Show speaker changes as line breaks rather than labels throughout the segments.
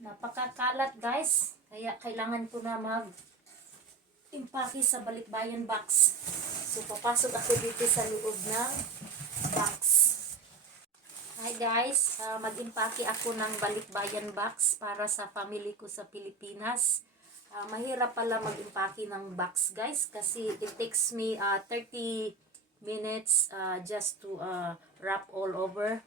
Napakakalat guys. Kaya kailangan ko na mag impake sa balikbayan box. So papasok ako dito sa loob ng box. Hi guys, Ah, mag-impake ako ng balikbayan box para sa family ko sa Pilipinas. Ah, mahirap pala mag-impake ng box guys kasi it takes me ah, 30 minutes ah, just to ah, wrap all over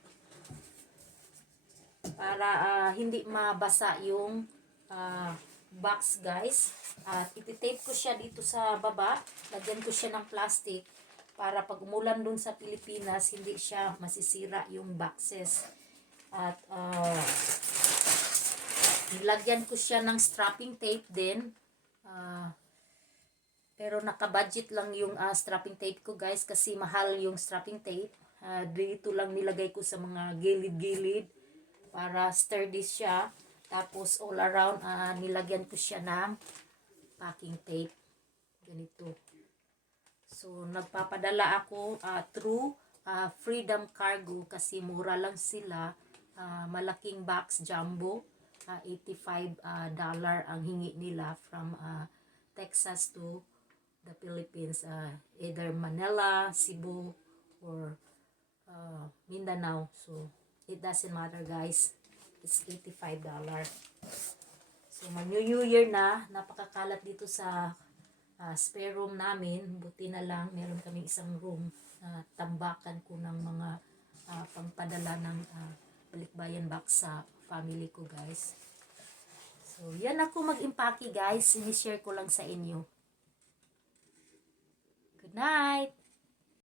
para ah, hindi mabasa yung ah, box guys. At ititape ko siya dito sa baba. Lagyan ko siya ng plastic para pag umulan dun sa Pilipinas, hindi siya masisira yung boxes. At ah, nilagyan ko siya ng strapping tape din. Ah, pero naka-budget lang yung ah, strapping tape ko guys kasi mahal yung strapping tape. Ah, dito lang nilagay ko sa mga gilid-gilid para sturdy siya. Tapos all around ah, nilagyan ko siya ng packing tape. Ganito. So nagpapadala ako ah, through ah, Freedom Cargo kasi mura lang sila. Ah, malaking box jumbo. Ah, 85 ah, dollar ang hingi nila from ah, Texas to the Philippines. Ah, either Manila, Cebu, or uh, Mindanao. So, it doesn't matter guys. It's $85. So, mag New Year na. Napakakalat dito sa ah, spare room namin. Buti na lang, meron kami isang room na tambakan ko ng mga ah, pangpadala ng ah, balikbayan box sa family ko guys. So, yan ako mag-impake guys. Sinishare ko lang sa inyo. Good night!